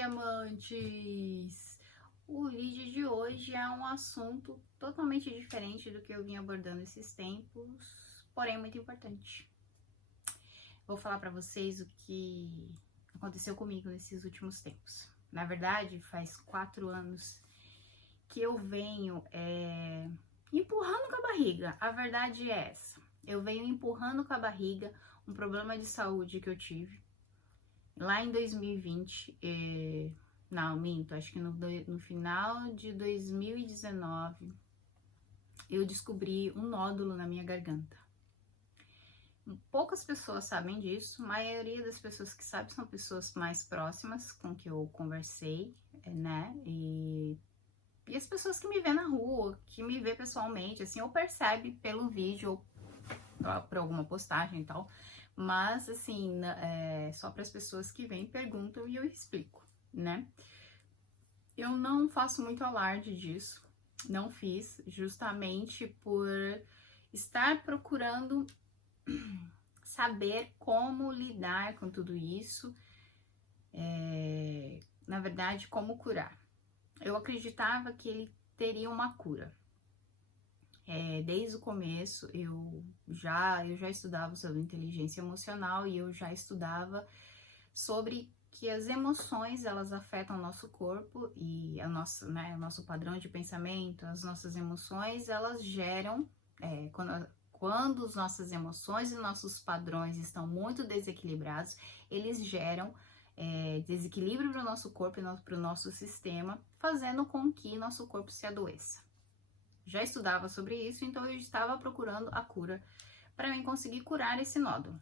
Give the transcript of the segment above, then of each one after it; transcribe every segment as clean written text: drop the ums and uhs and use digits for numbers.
diamantes! O vídeo de hoje é um assunto totalmente diferente do que eu vim abordando esses tempos, porém muito importante. Vou falar para vocês o que aconteceu comigo nesses últimos tempos. Na verdade, faz 4 anos que eu venho empurrando com a barriga. A verdade é essa. Eu venho empurrando com a barriga um problema de saúde que eu tive. Lá em 2020, não, minto, acho que no final de 2019, eu descobri um nódulo na minha garganta. Poucas pessoas sabem disso, a maioria das pessoas que sabem são pessoas mais próximas com que eu conversei, né? E as pessoas que me vê na rua, que me vê pessoalmente, assim, ou percebe pelo vídeo ou por alguma postagem e tal. Mas, assim, só para as pessoas que vêm, perguntam e eu explico, né? Eu não faço muito alarde disso, não fiz, justamente por estar procurando saber como lidar com tudo isso, na verdade, como curar. Eu acreditava que ele teria uma cura. Desde o começo eu já estudava sobre inteligência emocional e eu já estudava sobre que as emoções elas afetam o nosso corpo e o nosso padrão de pensamento, as nossas emoções elas geram, quando as nossas emoções e nossos padrões estão muito desequilibrados, eles geram desequilíbrio para o nosso corpo e para o nosso sistema, fazendo com que nosso corpo se adoeça. Já estudava sobre isso, então eu estava procurando a cura para mim conseguir curar esse nódulo,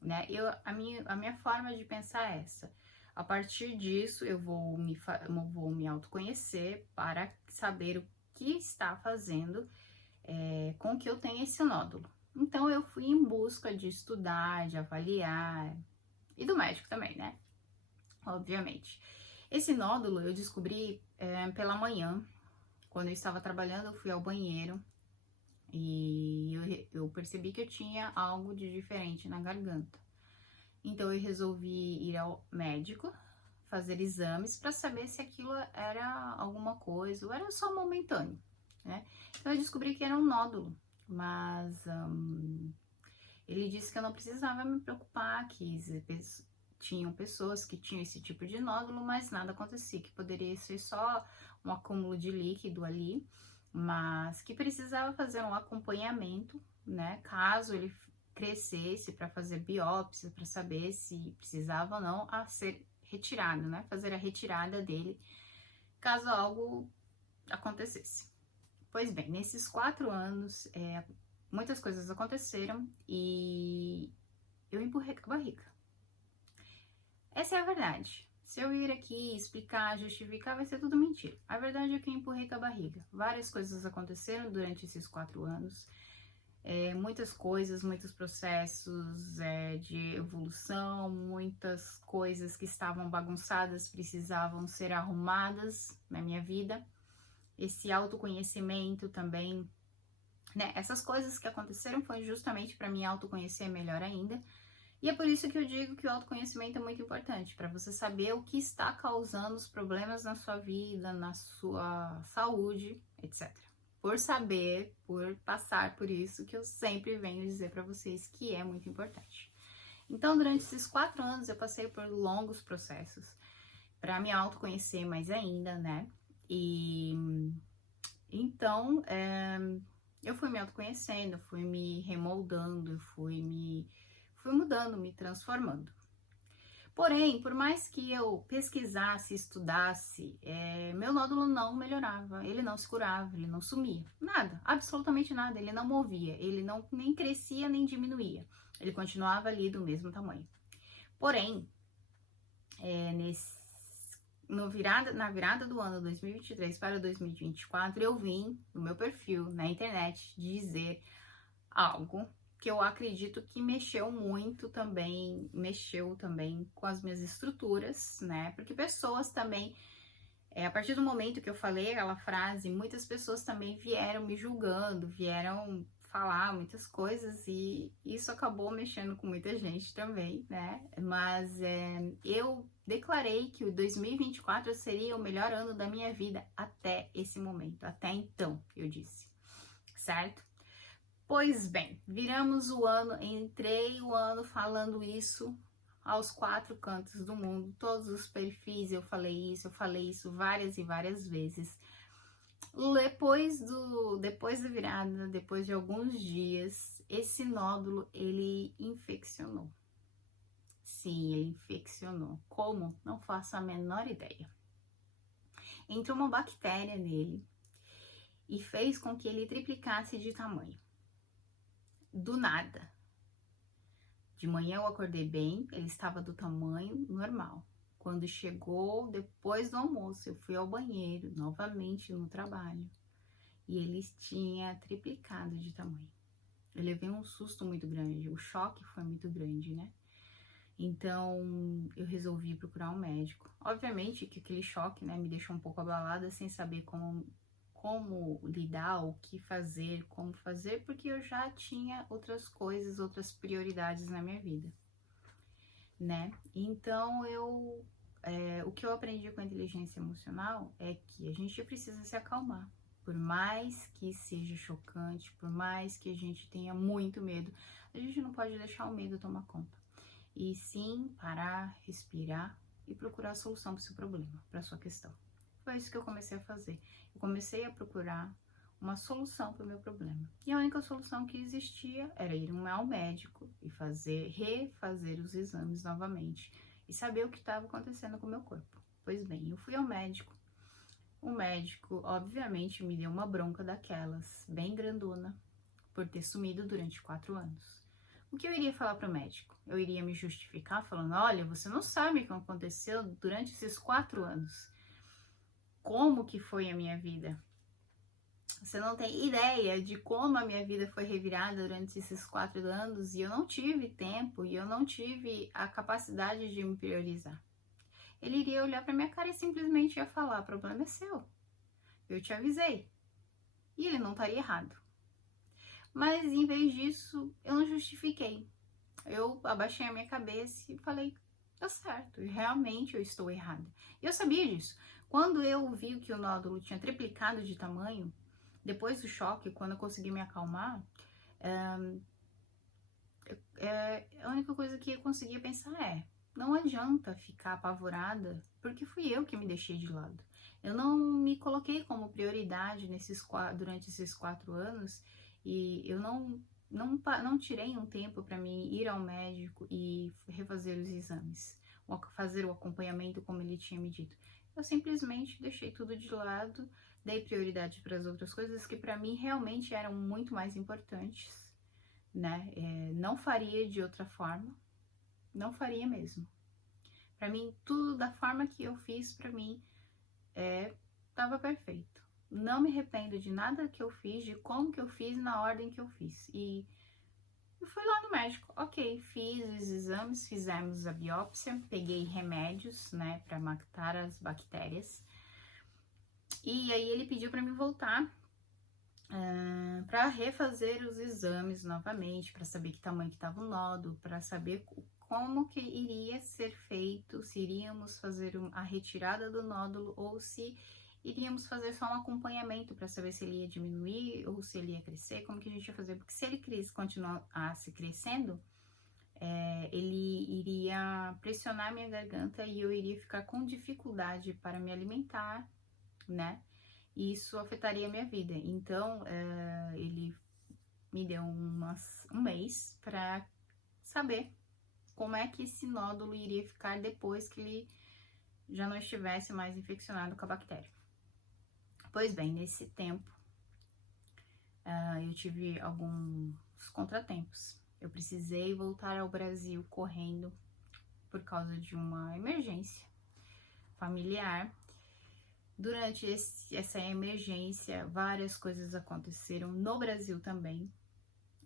né? A minha forma de pensar é essa. A partir disso, eu vou me autoconhecer para saber o que está fazendo com que eu tenha esse nódulo. Então, eu fui em busca de estudar, de avaliar, e do médico também, né? Obviamente. Esse nódulo eu descobri pela manhã. Quando eu estava trabalhando, eu fui ao banheiro e eu percebi que eu tinha algo de diferente na garganta. Então, eu resolvi ir ao médico, fazer exames para saber se aquilo era alguma coisa ou era só momentâneo, né? Então, eu descobri que era um nódulo, mas ele disse que eu não precisava me preocupar, que tinham pessoas que tinham esse tipo de nódulo, mas nada acontecia, que poderia ser só um acúmulo de líquido ali, mas que precisava fazer um acompanhamento, né, caso ele crescesse, para fazer biópsia, para saber se precisava ou não a ser retirado, né, fazer a retirada dele, caso algo acontecesse. Pois bem, nesses 4 anos, muitas coisas aconteceram e eu empurrei com a barriga. Essa é a verdade. Se eu ir aqui explicar, justificar, vai ser tudo mentira. A verdade é que eu empurrei com a barriga. Várias coisas aconteceram durante esses 4 anos. Muitas coisas, muitos processos de evolução, muitas coisas que estavam bagunçadas precisavam ser arrumadas na minha vida. Esse autoconhecimento também, né? Essas coisas que aconteceram foi justamente para me autoconhecer melhor ainda. E é por isso que eu digo que o autoconhecimento é muito importante, para você saber o que está causando os problemas na sua vida, na sua saúde, etc. Por saber, por passar por isso, que eu sempre venho dizer para vocês que é muito importante. Então, durante esses 4 anos, eu passei por longos processos para me autoconhecer mais ainda, né? E então, eu fui me autoconhecendo, fui me remoldando, fui mudando, me transformando. Porém, por mais que eu pesquisasse, estudasse, meu nódulo não melhorava, ele não se curava, ele não sumia, nada, absolutamente nada, ele não movia, ele não nem crescia nem diminuía, ele continuava ali do mesmo tamanho. Porém, na virada do ano 2023 para 2024, eu vim no meu perfil na internet dizer algo que eu acredito que mexeu também com as minhas estruturas, né? Porque pessoas também, a partir do momento que eu falei aquela frase, muitas pessoas também vieram me julgando, vieram falar muitas coisas e isso acabou mexendo com muita gente também, né? Mas eu declarei que o 2024 seria o melhor ano da minha vida até esse momento, até então, eu disse, certo? Pois bem, viramos o ano, entrei o ano falando isso aos 4 cantos do mundo, todos os perfis eu falei isso várias e várias vezes. Depois da virada, depois de alguns dias, esse nódulo ele infeccionou. Sim, ele infeccionou. Como? Não faço a menor ideia. Entrou uma bactéria nele e fez com que ele triplicasse de tamanho. Do nada. De manhã eu acordei bem, ele estava do tamanho normal. Quando chegou depois do almoço, eu fui ao banheiro, novamente no trabalho, e ele tinha triplicado de tamanho. Eu levei um susto muito grande, o choque foi muito grande, né? Então, eu resolvi procurar um médico. Obviamente que aquele choque, né, me deixou um pouco abalada, sem saber como lidar, o que fazer, como fazer, porque eu já tinha outras coisas, outras prioridades na minha vida, né? Então, o que eu aprendi com a inteligência emocional é que a gente precisa se acalmar. Por mais que seja chocante, por mais que a gente tenha muito medo, a gente não pode deixar o medo tomar conta. E sim, parar, respirar e procurar a solução para o seu problema, para a sua questão. Foi isso que eu comecei a fazer. Eu comecei a procurar uma solução para o meu problema. E a única solução que existia era ir ao médico e refazer os exames novamente e saber o que estava acontecendo com o meu corpo. Pois bem, eu fui ao médico. O médico, obviamente, me deu uma bronca daquelas, bem grandona, por ter sumido durante 4 anos. O que eu iria falar para o médico? Eu iria me justificar falando, olha, você não sabe o que aconteceu durante esses 4 anos. Como que foi a minha vida? Você não tem ideia de como a minha vida foi revirada durante esses 4 anos e eu não tive tempo e eu não tive a capacidade de me priorizar. Ele iria olhar para minha cara e simplesmente ia falar, o problema é seu. Eu te avisei. E ele não estaria errado. Mas em vez disso, eu não justifiquei. Eu abaixei a minha cabeça e falei, tá certo, realmente eu estou errada. E eu sabia disso. Quando eu vi que o nódulo tinha triplicado de tamanho, depois do choque, quando eu consegui me acalmar, a única coisa que eu conseguia pensar é, não adianta ficar apavorada, porque fui eu que me deixei de lado. Eu não me coloquei como prioridade durante esses 4 anos e eu não tirei um tempo para mim ir ao médico e refazer os exames, fazer o acompanhamento como ele tinha me dito. Eu simplesmente deixei tudo de lado, dei prioridade para as outras coisas que para mim realmente eram muito mais importantes, né? Não faria de outra forma, não faria mesmo. Para mim, tudo da forma que eu fiz, para mim, estava perfeito. Não me arrependo de nada que eu fiz, de como que eu fiz, na ordem que eu fiz. E eu fui lá no médico, ok, fiz os exames, fizemos a biópsia, peguei remédios, né, para matar as bactérias. E aí ele pediu para me voltar para refazer os exames novamente, para saber que tamanho que estava o nódulo, para saber como que iria ser feito, se iríamos fazer a retirada do nódulo ou se iríamos fazer só um acompanhamento para saber se ele ia diminuir ou se ele ia crescer, como que a gente ia fazer, porque se ele continuasse crescendo, ele iria pressionar minha garganta e eu iria ficar com dificuldade para me alimentar, né? E isso afetaria a minha vida. Então, ele me deu um mês para saber como é que esse nódulo iria ficar depois que ele já não estivesse mais infeccionado com a bactéria. Pois bem, nesse tempo, eu tive alguns contratempos. Eu precisei voltar ao Brasil correndo por causa de uma emergência familiar. Durante essa emergência, várias coisas aconteceram no Brasil também.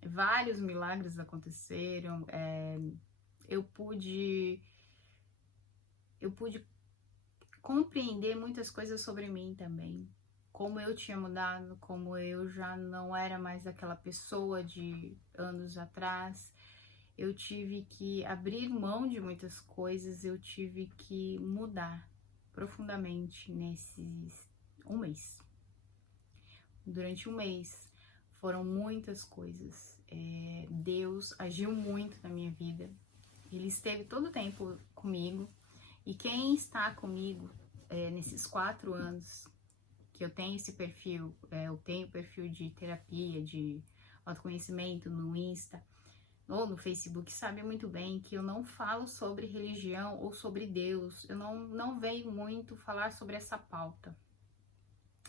Vários milagres aconteceram. Eu pude compreender muitas coisas sobre mim também. Como eu tinha mudado, como eu já não era mais aquela pessoa de anos atrás. eu tive que abrir mão de muitas coisas, eu tive que mudar profundamente nesses um mês. Durante um mês foram muitas coisas. Deus agiu muito na minha vida. Ele esteve todo o tempo comigo. E quem está comigo nesses 4 anos que eu tenho esse perfil, eu tenho perfil de terapia, de autoconhecimento no Insta ou no Facebook, sabe muito bem que eu não falo sobre religião ou sobre Deus. Eu não venho muito falar sobre essa pauta,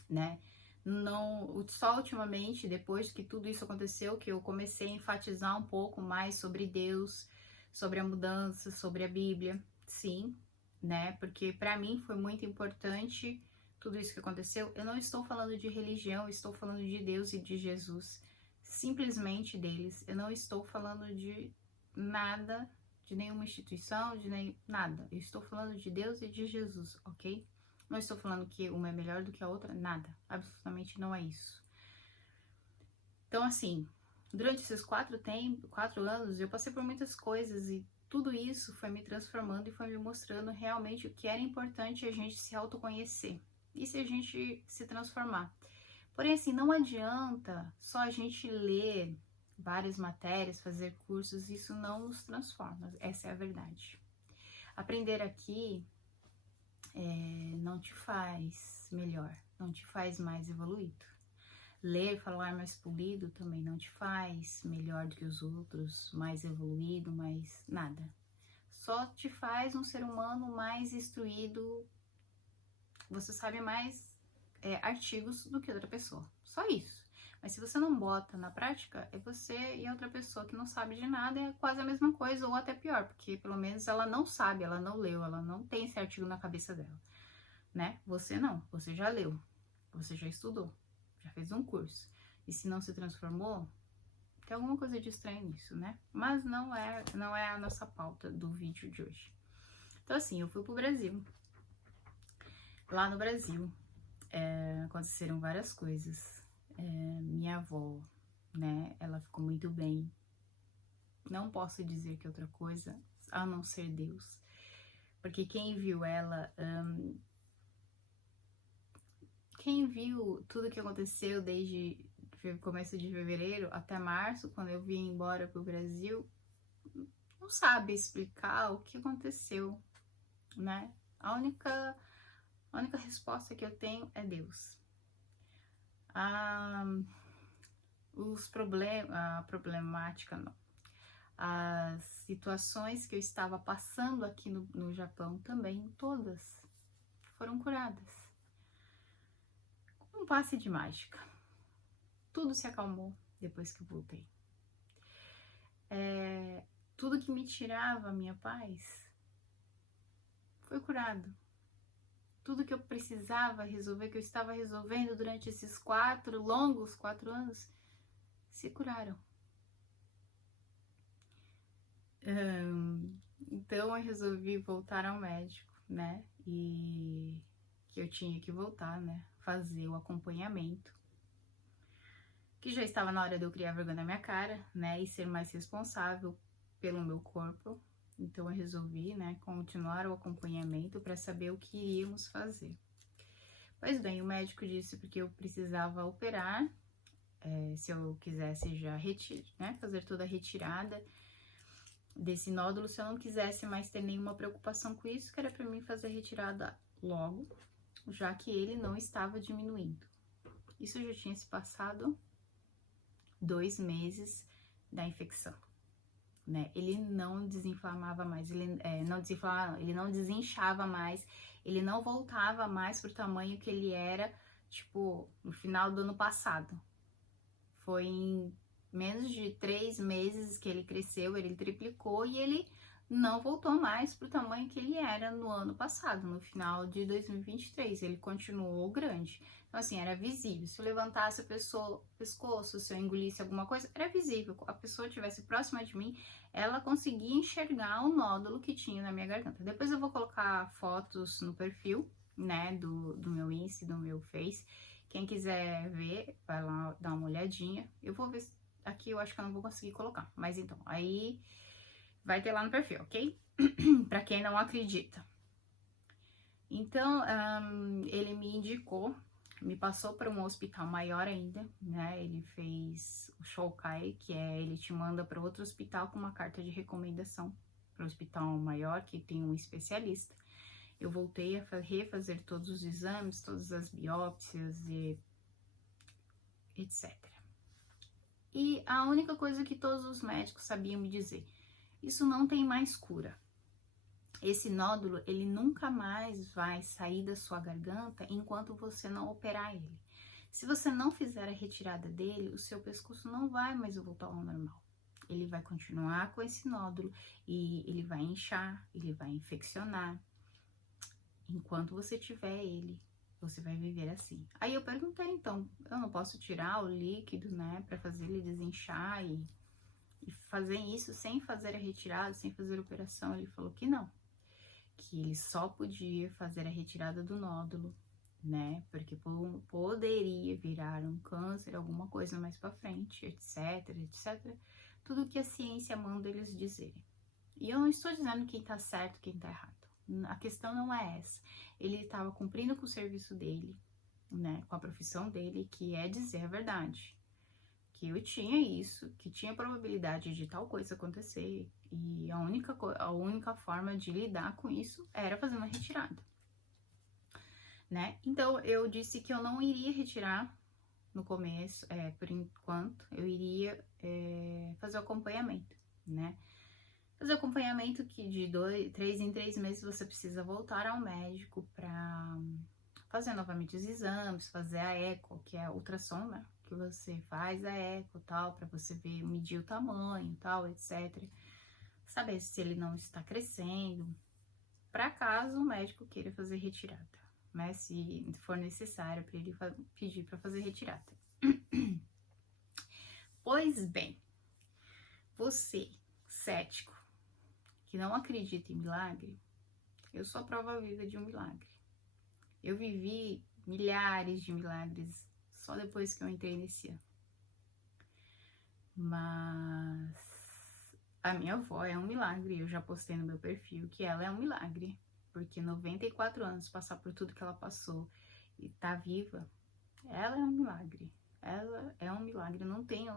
né? Não, só ultimamente, depois que tudo isso aconteceu, que eu comecei a enfatizar um pouco mais sobre Deus, sobre a mudança, sobre a Bíblia, sim, né? Porque para mim foi muito importante tudo isso que aconteceu. Eu não estou falando de religião, estou falando de Deus e de Jesus, simplesmente deles. Eu não estou falando de nada, de nenhuma instituição, de nem nada. Eu estou falando de Deus e de Jesus, ok? Não estou falando que uma é melhor do que a outra, nada. Absolutamente não é isso. Então, assim, durante esses 4 anos, eu passei por muitas coisas e tudo isso foi me transformando e foi me mostrando realmente o que era importante a gente se autoconhecer e se a gente se transformar. Porém, assim, não adianta só a gente ler várias matérias, fazer cursos, isso não nos transforma. Essa é a verdade. Aprender aqui não te faz melhor, não te faz mais evoluído. Ler e falar mais polido também não te faz melhor do que os outros, mais evoluído, mais nada. Só te faz um ser humano mais instruído, você sabe mais artigos do que outra pessoa, só isso. Mas se você não bota na prática, é você e outra pessoa que não sabe de nada, é quase a mesma coisa, ou até pior, porque pelo menos ela não sabe, ela não leu, ela não tem esse artigo na cabeça dela, né? Você não, você já leu, você já estudou, já fez um curso, e se não se transformou, tem alguma coisa de estranho nisso, né? Mas não é a nossa pauta do vídeo de hoje. Então assim, eu fui pro Brasil. Lá no Brasil, aconteceram várias coisas. Minha avó, né, ela ficou muito bem. Não posso dizer que outra coisa, a não ser Deus. Porque quem viu ela, quem viu tudo que aconteceu desde começo de fevereiro até março, quando eu vim embora pro Brasil, não sabe explicar o que aconteceu, né? A única resposta que eu tenho é Deus. A problemática não. As situações que eu estava passando aqui no Japão também, todas foram curadas. Um passe de mágica. Tudo se acalmou depois que eu voltei. Tudo que me tirava a minha paz foi curado. Tudo que eu precisava resolver, que eu estava resolvendo durante esses longos 4 anos, se curaram. Então eu resolvi voltar ao médico, né? E que eu tinha que voltar, né? Fazer o acompanhamento. Que já estava na hora de eu criar vergonha na minha cara, né? E ser mais responsável pelo meu corpo. Então eu resolvi, né, continuar o acompanhamento para saber o que iríamos fazer. Pois bem, o médico disse porque eu precisava operar, se eu quisesse já fazer toda a retirada desse nódulo, se eu não quisesse mais ter nenhuma preocupação com isso, que era para mim fazer a retirada logo, já que ele não estava diminuindo. Isso já tinha se passado 2 meses da infecção, né? Ele não desinflamava mais, ele não desinchava mais, ele não voltava mais pro tamanho que ele era, tipo, no final do ano passado. Foi em menos de 3 meses que ele cresceu, ele triplicou e ele não voltou mais pro tamanho que ele era no ano passado, no final de 2023, ele continuou grande. Então assim, era visível, se eu levantasse o pescoço, se eu engolisse alguma coisa, era visível, a pessoa estivesse próxima de mim, ela conseguia enxergar o nódulo que tinha na minha garganta. Depois eu vou colocar fotos no perfil, né, do meu Insta, do meu Face. Quem quiser ver, vai lá dar uma olhadinha. Eu vou ver aqui, eu acho que eu não vou conseguir colocar, mas então, aí Vai ter lá no perfil, ok? Pra quem não acredita. Então, ele me indicou, me passou para um hospital maior ainda, né? Ele fez o Shokai, que é ele te manda para outro hospital com uma carta de recomendação para o hospital maior, que tem um especialista. Eu voltei a refazer todos os exames, todas as biópsias e etc. E a única coisa que todos os médicos sabiam me dizer, isso não tem mais cura. Esse nódulo, ele nunca mais vai sair da sua garganta enquanto você não operar ele. Se você não fizer a retirada dele, o seu pescoço não vai mais voltar ao normal. Ele vai continuar com esse nódulo e ele vai inchar, ele vai infeccionar. Enquanto você tiver ele, você vai viver assim. Aí eu perguntei, então, eu não posso tirar o líquido, né, para fazer ele desinchar e fazer isso sem fazer a retirada, sem fazer a operação? Ele falou que não. Que ele só podia fazer a retirada do nódulo, né? Porque poderia virar um câncer, alguma coisa mais pra frente, etc, etc. Tudo que a ciência manda eles dizerem. E eu não estou dizendo quem tá certo, quem tá errado. A questão não é essa. Ele estava cumprindo com o serviço dele, né? Com a profissão dele, que é dizer a verdade. Que eu tinha isso, que tinha probabilidade de tal coisa acontecer, e a única forma de lidar com isso era fazendo a retirada, né? Então, eu disse que eu não iria retirar no começo, por enquanto, eu iria fazer o acompanhamento, né? Fazer o acompanhamento que de 3 em 3 meses você precisa voltar ao médico para fazer novamente os exames, fazer a eco, que é a ultrassom, né? Que você faz a eco, tal, para você ver, medir o tamanho, tal, etc. Saber se ele não está crescendo, para caso o médico queira fazer retirada, né? Se for necessário para ele pedir para fazer retirada. Pois bem, você, cético, que não acredita em milagre, eu sou a prova viva de um milagre. Eu vivi milhares de milagres só depois que eu entrei nesse ano. Mas a minha avó é um milagre. Eu já postei no meu perfil que ela é um milagre. Porque 94 anos, passar por tudo que ela passou e tá viva, ela é um milagre. Ela é um milagre. Não tem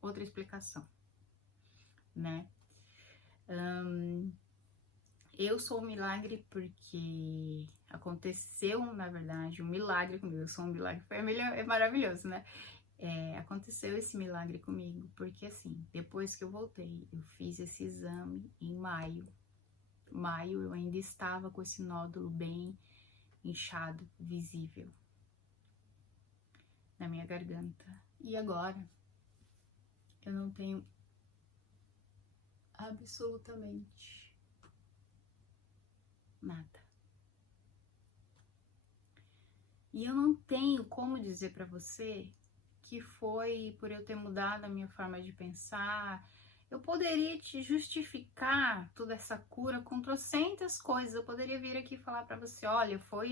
outra explicação, né? Eu sou um milagre porque aconteceu, na verdade, um milagre comigo. Eu sou um milagre, é maravilhoso, né? Aconteceu esse milagre comigo, porque assim, depois que eu voltei, eu fiz esse exame em maio. Maio eu ainda estava com esse nódulo bem inchado, visível na minha garganta. E agora eu não tenho absolutamente nada. E eu não tenho como dizer pra você que foi por eu ter mudado a minha forma de pensar. Eu poderia te justificar toda essa cura com trocentas coisas. Eu poderia vir aqui falar pra você, olha, foi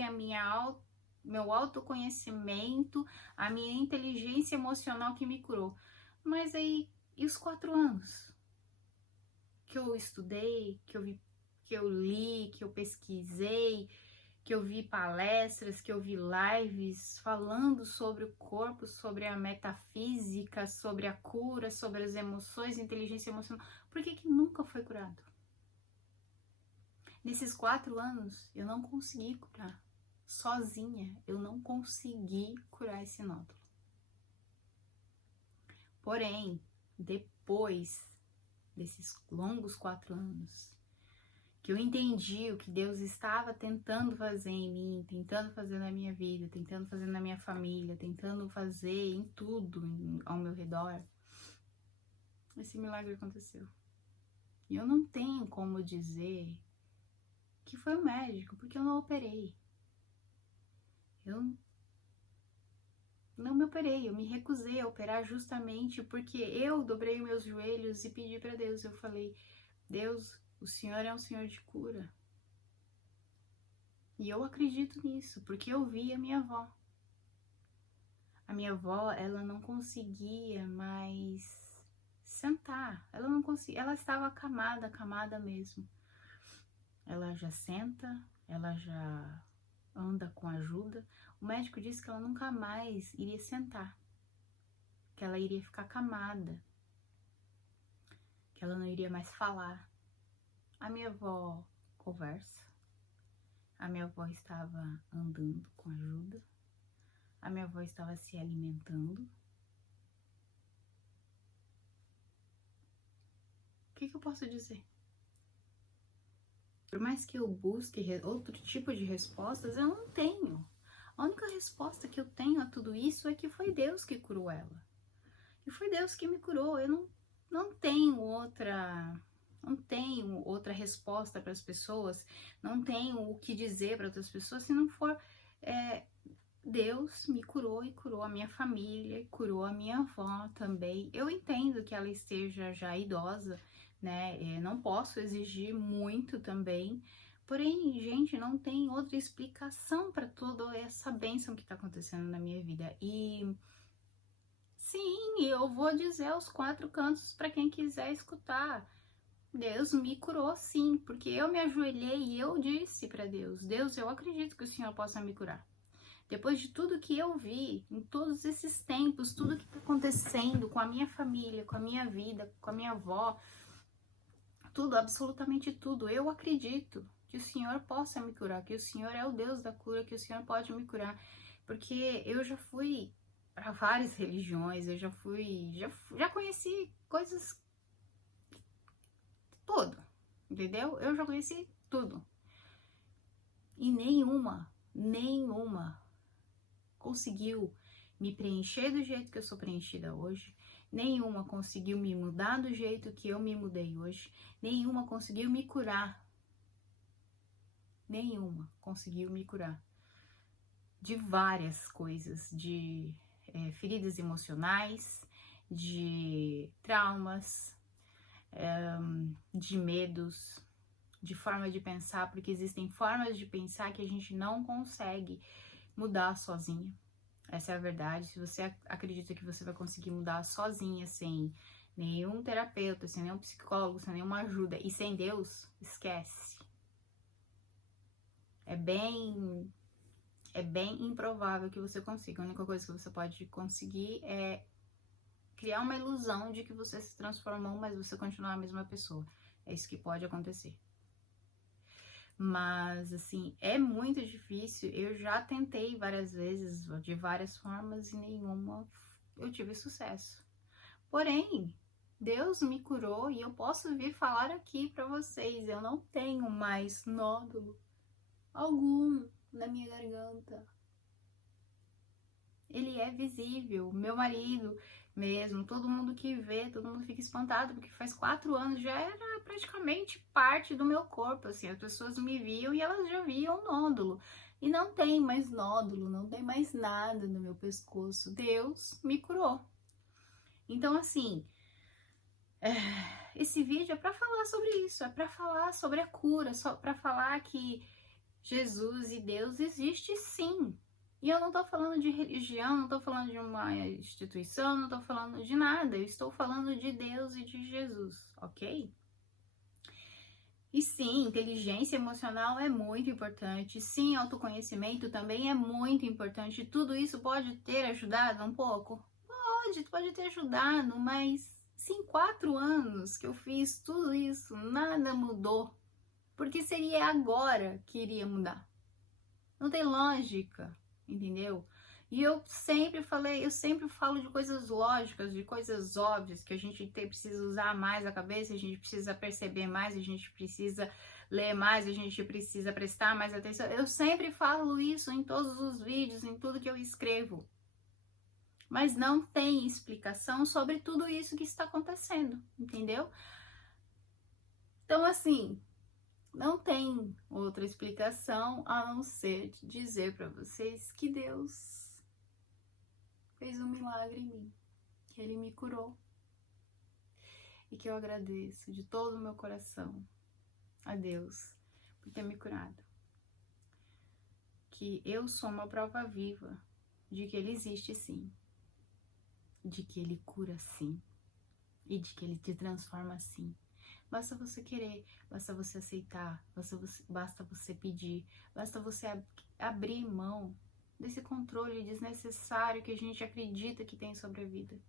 meu autoconhecimento, a minha inteligência emocional que me curou. Mas aí, e os 4 anos? Que eu estudei, que eu li, que eu pesquisei, que eu vi palestras, que eu vi lives falando sobre o corpo, sobre a metafísica, sobre a cura, sobre as emoções, inteligência emocional. Por que nunca foi curado? Nesses 4 anos, eu não consegui curar. Sozinha, eu não consegui curar esse nódulo. Porém, depois desses longos 4 anos, que eu entendi o que Deus estava tentando fazer em mim, tentando fazer na minha vida, tentando fazer na minha família, tentando fazer em tudo ao meu redor, esse milagre aconteceu. E eu não tenho como dizer que foi o médico, porque eu não operei. Eu não me operei, eu me recusei a operar justamente porque eu dobrei meus joelhos e pedi para Deus. Eu falei, Deus, o Senhor é um Senhor de cura. E eu acredito nisso, porque eu vi a minha avó. A minha avó, ela não conseguia mais sentar. Ela não conseguia, ela estava acamada mesmo. Ela já senta, ela já anda com ajuda. O médico disse que ela nunca mais iria sentar, que ela iria ficar acamada, que ela não iria mais falar. A minha avó conversa, a minha avó estava andando com ajuda, a minha avó estava se alimentando. O que eu posso dizer? Por mais que eu busque outro tipo de respostas, eu não tenho. A única resposta que eu tenho a tudo isso é que foi Deus que curou ela. E foi Deus que me curou. Eu não tenho outra resposta para as pessoas, não tenho o que dizer para outras pessoas se não for Deus me curou e curou a minha família, e curou a minha avó também. Eu entendo que ela esteja já idosa, né? Não posso exigir muito também. Porém, gente, não tem outra explicação para toda essa bênção que está acontecendo na minha vida. E sim, eu vou dizer aos quatro cantos para quem quiser escutar. Deus me curou sim, porque eu me ajoelhei e eu disse para Deus: Deus, eu acredito que o Senhor possa me curar. Depois de tudo que eu vi, em todos esses tempos, tudo que está acontecendo com a minha família, com a minha vida, com a minha avó, tudo, absolutamente tudo, eu acredito que o Senhor possa me curar, que o Senhor é o Deus da cura, que o Senhor pode me curar, porque eu já fui para várias religiões, eu já conheci coisas tudo, entendeu? Eu já conheci tudo. E nenhuma conseguiu me preencher do jeito que eu sou preenchida hoje. Nenhuma conseguiu me mudar do jeito que eu me mudei hoje. Nenhuma conseguiu me curar. Nenhuma conseguiu me curar de várias coisas, de feridas emocionais, de traumas, de medos, de forma de pensar, porque existem formas de pensar que a gente não consegue mudar sozinha. Essa é a verdade. Se você acredita que você vai conseguir mudar sozinha, sem nenhum terapeuta, sem nenhum psicólogo, sem nenhuma ajuda e sem Deus, esquece. É bem improvável que você consiga. A única coisa que você pode conseguir é criar uma ilusão de que você se transformou, mas você continua a mesma pessoa. É isso que pode acontecer. Mas, assim, é muito difícil. Eu já tentei várias vezes, de várias formas, e nenhuma eu tive sucesso. Porém, Deus me curou e eu posso vir falar aqui pra vocês. Eu não tenho mais nódulo algum na minha garganta. Ele é visível. Meu marido mesmo, todo mundo que vê, todo mundo fica espantado, porque faz 4 anos já era praticamente parte do meu corpo, assim, as pessoas me viam e elas já viam nódulo. E não tem mais nódulo, não tem mais nada no meu pescoço. Deus me curou. Então, assim, esse vídeo é para falar sobre isso, é para falar sobre a cura, só para falar que Jesus e Deus existe sim. E eu não tô falando de religião, não tô falando de uma instituição, não tô falando de nada. Eu estou falando de Deus e de Jesus, ok? E sim, inteligência emocional é muito importante. Sim, autoconhecimento também é muito importante. Tudo isso pode ter ajudado um pouco? Pode ter ajudado, mas se em 4 anos que eu fiz tudo isso, nada mudou. Porque seria agora que iria mudar. Não tem lógica, entendeu? E eu sempre falo de coisas lógicas, de coisas óbvias, que a gente precisa usar mais a cabeça, a gente precisa perceber mais, a gente precisa ler mais, a gente precisa prestar mais atenção. Eu sempre falo isso em todos os vídeos, em tudo que eu escrevo. Mas não tem explicação sobre tudo isso que está acontecendo, entendeu? Então, assim, não tem outra explicação a não ser dizer para vocês que Deus fez um milagre em mim, que Ele me curou e que eu agradeço de todo o meu coração a Deus por ter me curado. Que eu sou uma prova viva de que Ele existe sim, de que Ele cura sim. e de que ele te transforma assim. Basta você querer, basta você aceitar, basta você pedir, basta você abrir mão desse controle desnecessário que a gente acredita que tem sobre a vida.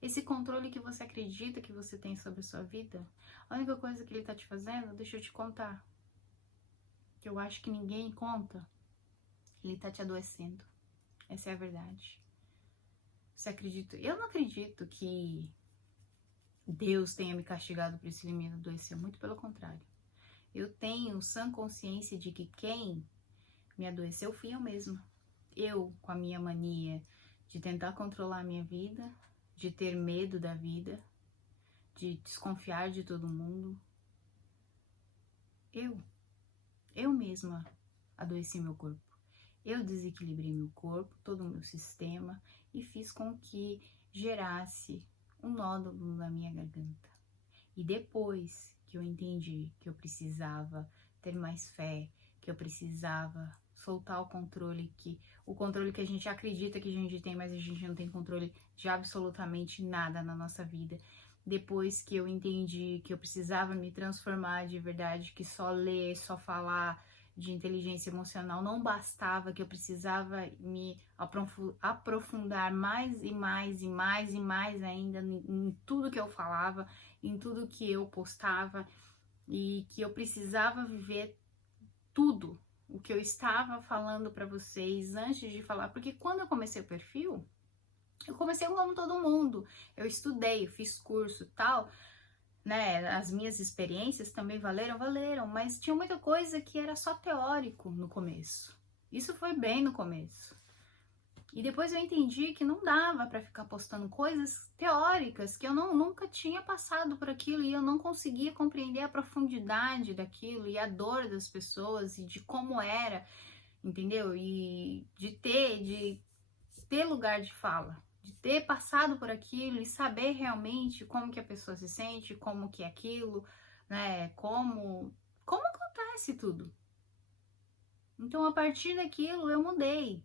Esse controle que você acredita que você tem sobre a sua vida, a única coisa que ele tá te fazendo, deixa eu te contar, que eu acho que ninguém conta, ele tá te adoecendo. Essa é a verdade. Você acredita? Eu não acredito que Deus tenha me castigado por esse limite adoecer, muito pelo contrário. Eu tenho sã consciência de que quem me adoeceu fui eu mesma. Eu, com a minha mania de tentar controlar a minha vida, de ter medo da vida, de desconfiar de todo mundo. Eu mesma adoeci meu corpo. Eu desequilibrei meu corpo, todo o meu sistema e fiz com que gerasse um nódulo na minha garganta. E depois que eu entendi que eu precisava ter mais fé, que eu precisava soltar o controle que a gente acredita que a gente tem, mas a gente não tem controle de absolutamente nada na nossa vida. Depois que eu entendi que eu precisava me transformar de verdade, que só ler, só falar de inteligência emocional não bastava, que eu precisava me aprofundar mais e mais e mais e mais ainda em tudo que eu falava, em tudo que eu postava, e que eu precisava viver tudo o que eu estava falando para vocês antes de falar, porque quando eu comecei o perfil, eu comecei como todo mundo, eu estudei, eu fiz curso e tal, né, as minhas experiências também valeram, mas tinha muita coisa que era só teórico no começo. Isso foi bem no começo. E depois eu entendi que não dava para ficar postando coisas teóricas, que eu nunca tinha passado por aquilo e eu não conseguia compreender a profundidade daquilo e a dor das pessoas e de como era, entendeu? E de ter lugar de fala, de ter passado por aquilo e saber realmente como que a pessoa se sente, como que é aquilo, né? Como acontece tudo. Então, a partir daquilo, eu mudei.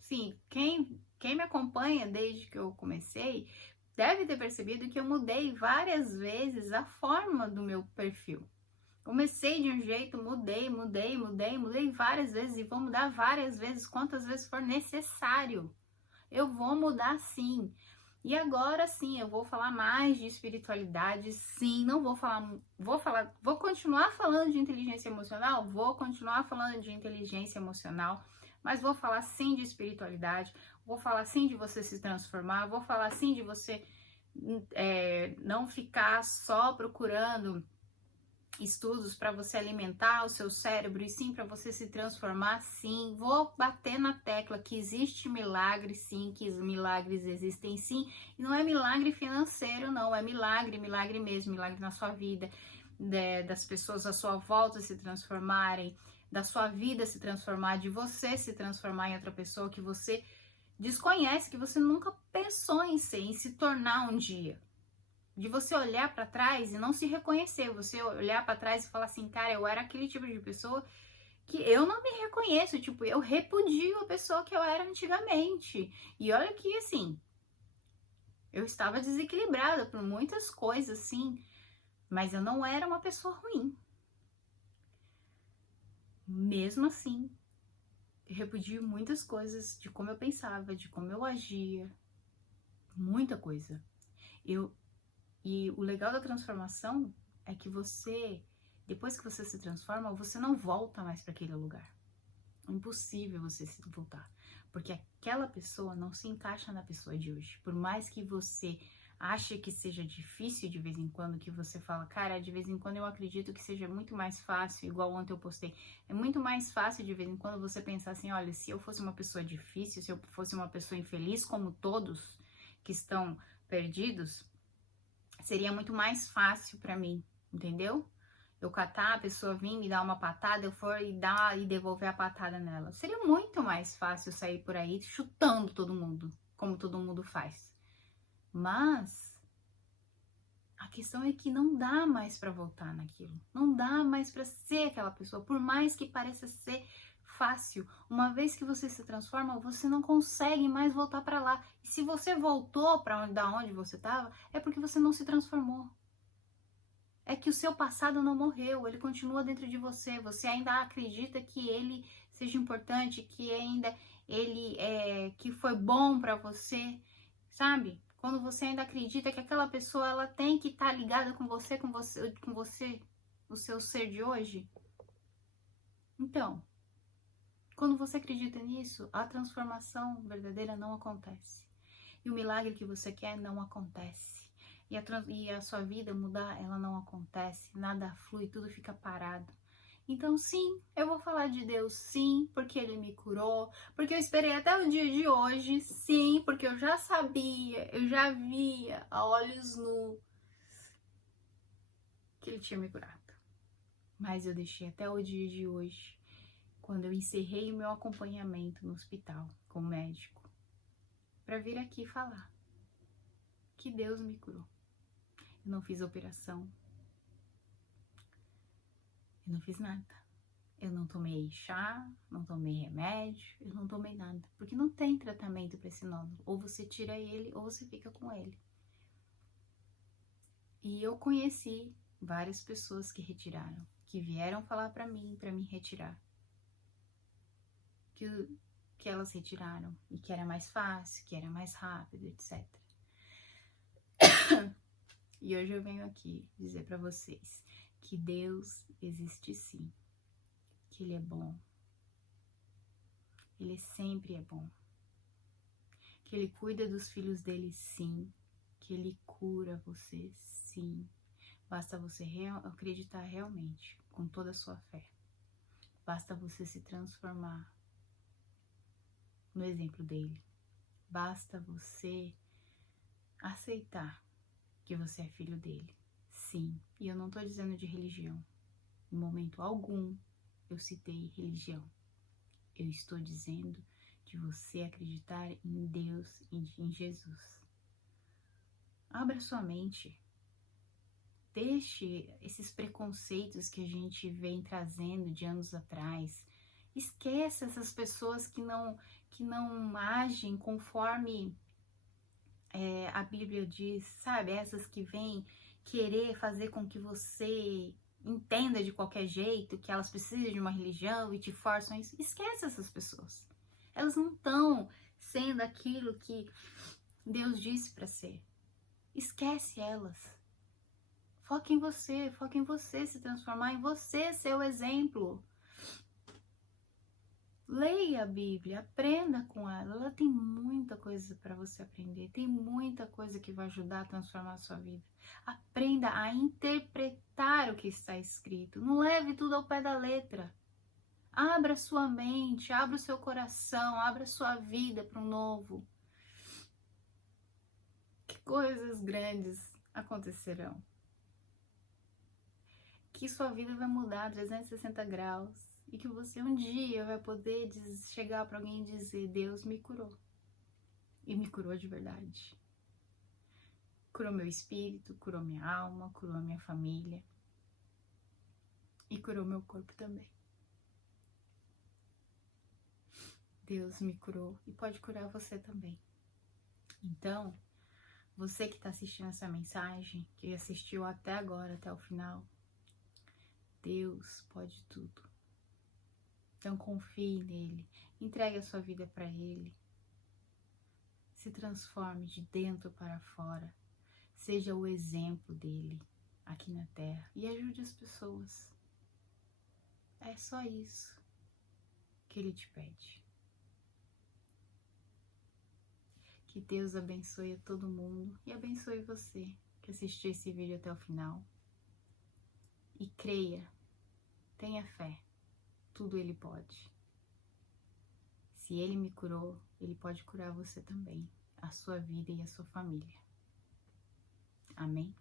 Sim, quem me acompanha desde que eu comecei deve ter percebido que eu mudei várias vezes a forma do meu perfil. Comecei de um jeito, mudei várias vezes e vou mudar várias vezes, quantas vezes for necessário. Eu vou mudar sim. E agora sim, eu vou falar mais de espiritualidade, sim, não vou continuar falando de inteligência emocional, vou continuar falando de inteligência emocional, mas vou falar sim de espiritualidade, vou falar sim de você se transformar, vou falar sim de você não ficar só procurando estudos para você alimentar o seu cérebro e sim para você se transformar, sim. Vou bater na tecla que existe milagre, sim, que os milagres existem, sim. E não é milagre financeiro, não, é milagre mesmo, milagre na sua vida, das pessoas à sua volta se transformarem, da sua vida se transformar, de você se transformar em outra pessoa que você desconhece, que você nunca pensou em ser, em se tornar um dia. De você olhar para trás e não se reconhecer, você olhar para trás e falar assim, cara, eu era aquele tipo de pessoa que eu não me reconheço, tipo, eu repudio a pessoa que eu era antigamente. E olha que, assim, eu estava desequilibrada por muitas coisas, sim, mas eu não era uma pessoa ruim. Mesmo assim, eu repudio muitas coisas de como eu pensava, de como eu agia, muita coisa. E o legal da transformação é que você, depois que você se transforma, você não volta mais para aquele lugar. É impossível você voltar, porque aquela pessoa não se encaixa na pessoa de hoje. Por mais que você ache que seja difícil de vez em quando, que você fala, cara, de vez em quando eu acredito que seja muito mais fácil, igual ontem eu postei, é muito mais fácil de vez em quando você pensar assim, olha, se eu fosse uma pessoa difícil, se eu fosse uma pessoa infeliz, como todos que estão perdidos, seria muito mais fácil para mim, entendeu? Eu catar, a pessoa vir me dar uma patada, eu for e devolver a patada nela. Seria muito mais fácil sair por aí chutando todo mundo, como todo mundo faz. Mas a questão é que não dá mais para voltar naquilo. Não dá mais para ser aquela pessoa, por mais que pareça ser fácil. Uma vez que você se transforma, você não consegue mais voltar para lá. E se você voltou para onde você estava, é porque você não se transformou. É que o seu passado não morreu, ele continua dentro de você. Você ainda acredita que ele seja importante, que ainda que foi bom para você, sabe? Quando você ainda acredita que aquela pessoa ela tem que estar ligada com você, o seu ser de hoje. Então, quando você acredita nisso, a transformação verdadeira não acontece. E o milagre que você quer não acontece. E a sua vida mudar, ela não acontece. Nada flui, tudo fica parado. Então, sim, eu vou falar de Deus, sim, porque Ele me curou. Porque eu esperei até o dia de hoje, sim, porque eu já sabia, eu já via a olhos nus que Ele tinha me curado. Mas eu deixei até o dia de hoje, quando eu encerrei o meu acompanhamento no hospital com o médico, para vir aqui falar que Deus me curou. Eu não fiz operação, eu não fiz nada. Eu não tomei chá, não tomei remédio, eu não tomei nada, porque não tem tratamento para esse nódulo. Ou você tira ele, ou você fica com ele. E eu conheci várias pessoas que retiraram, que vieram falar para mim retirar. Que elas retiraram e que era mais fácil, que era mais rápido, etc. E hoje eu venho aqui dizer para vocês que Deus existe sim, que Ele é bom, Ele sempre é bom, que Ele cuida dos filhos dele sim, que Ele cura você sim. Basta você acreditar realmente, com toda a sua fé. Basta você se transformar no exemplo dele. Basta você aceitar que você é filho dele. Sim, e eu não estou dizendo de religião. Em momento algum eu citei religião. Eu estou dizendo de você acreditar em Deus e em Jesus. Abra sua mente. Deixe esses preconceitos que a gente vem trazendo de anos atrás. Esqueça essas pessoas que não agem conforme a Bíblia diz, sabe? Essas que vêm querer fazer com que você entenda de qualquer jeito que elas precisam de uma religião e te forçam isso. Esquece essas pessoas. Elas não estão sendo aquilo que Deus disse para ser. Esquece elas. Foca em você se transformar, em você ser o exemplo. Leia a Bíblia, aprenda com ela. Ela tem muita coisa para você aprender. Tem muita coisa que vai ajudar a transformar a sua vida. Aprenda a interpretar o que está escrito. Não leve tudo ao pé da letra. Abra sua mente, abra o seu coração, abra sua vida para um novo. Que coisas grandes acontecerão. Que sua vida vai mudar 360 graus. E que você um dia vai poder chegar para alguém e dizer: Deus me curou. E me curou de verdade. Curou meu espírito, curou minha alma, curou minha família. E curou meu corpo também. Deus me curou e pode curar você também. Então, você que está assistindo essa mensagem, que assistiu até agora, até o final, Deus pode tudo. Então confie nele, entregue a sua vida para ele. Se transforme de dentro para fora. Seja o exemplo dele aqui na Terra e ajude as pessoas. É só isso que ele te pede. Que Deus abençoe a todo mundo e abençoe você que assistiu esse vídeo até o final. E creia, tenha fé, tudo ele pode. Se ele me curou, ele pode curar você também, a sua vida e a sua família. Amém?